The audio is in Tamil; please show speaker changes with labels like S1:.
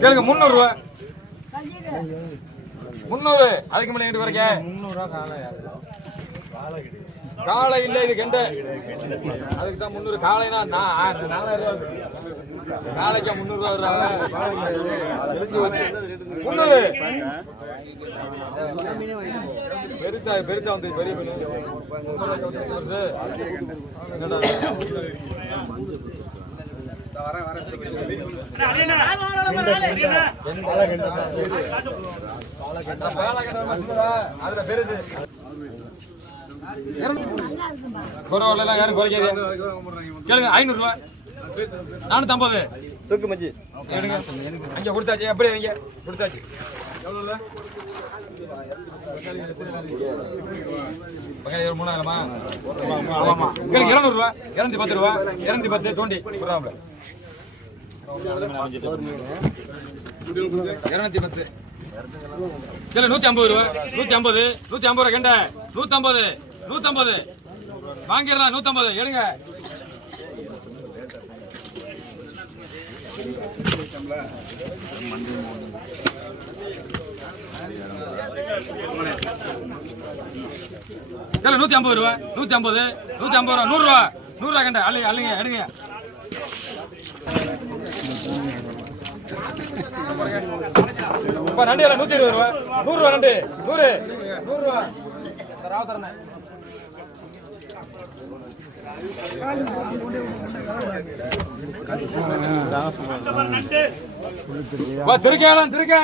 S1: கேளுங்க முந்நூறு ரூபா. முந்நூறு. அதுக்கு மேல எங்கிட்டு வரைக்கும் காலை இல்ல இது கெண்ட. அதுக்கு தான் முந்நூறு. காலைனா நான் நாலாயிரம் காலைக்கா முந்நூறு ரூபா வர்றாங்க. முந்நூறு. பெருசா பெருசா வந்து பெரிய மீன். கேளுங்க ஐநூறு ரூபாய் நானூத்தி ஐம்பது
S2: தூக்கு மச்சி.
S1: அங்க கொடுத்தாச்சு எப்படி கொடுத்தாச்சு. மூணாயிரமா? ஆமா இருநூறு ரூபா இரநூத்தி பத்து ரூபா? இருநூத்தி பத்து தோண்டி. புறாமல இருநூத்தி பத்து. கேளு நூத்தி ஐம்பது ரூபா. நூத்தி ஐம்பது நூத்தி ஐம்பது ரூபா கெண்ட. நூத்தி ஐம்பது நூத்தி ஐம்பது வாங்கிடலாம் நூத்தி ஐம்பது எடுங்க. கேளு நூத்தி ஐம்பது ரூபா நூத்தி ஐம்பது நூத்தி ஐம்பது ரூபா நூறு ரூபா நூறு ரூபா கண்ட அள்ளுங்க எடுங்க. நண்டு எல்லாம் நூத்தி இருபது ரூபா நூறு ரூபா நண்டு நூறு. நூறு ரூபா. ராவ தரேன் திருக்கேன் திருக்க.